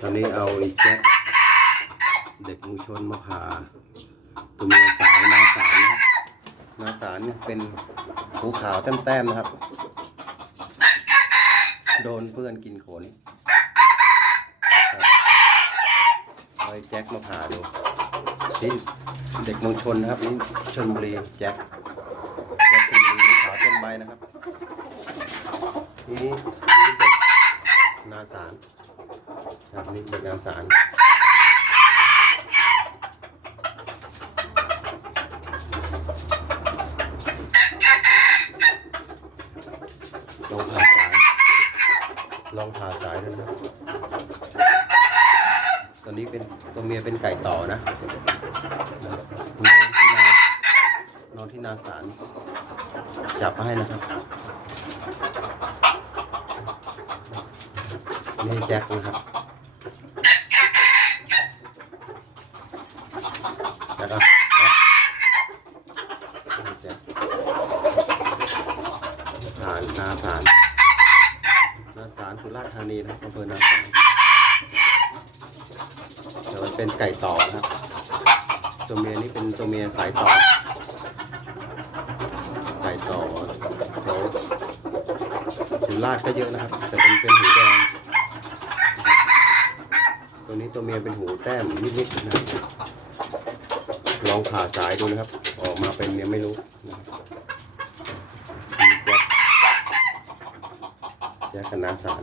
ตอนนี้เอาอีแจ็คเด็กมุงชนมาผ่าตัวเมียสาวนาสารนะครับนาสารเนี่ยเป็นหูขาวแต้มๆนะครับ โดนเพื่อนกินขนเอาไอ้แจ็คมาผ่าดูที่เด็กมงชนนะครับนี่ชนบุรีแจ็คแจ็คชนบุรีขาวเต็มใบนะครับนี่นี่เด็กนาสาร ครับนี่เด็กนาสารลองผ่าสายลองผ่าสายดูนะครับตัวนี้เป็นตัวเมียเป็นไก่ต่อนะนะครับน้องที่นานองที่นาสารจับให้นะครับนี่แจ็คนะครับ แล้วก็จะผ่านนาสารนาสารสุราษฎร์ธานีนะครับอำเภอนาสารแต่มันเป็นไก่ต่อนะครับตัวเมียนี่เป็นตัวเมียสายต่อไก่ต่อแถวสุราษฎร์ก็เยอะนะครับ แต่เป็นเป็นหูแดงตัวนี้ตัวเมียเป็นหูแต้มนิดๆนะครับ องผ่าสายดูนะครับ ออกมาเป็นเนี่ยไม่รู้นะแยกคแจ็คกับนาสาร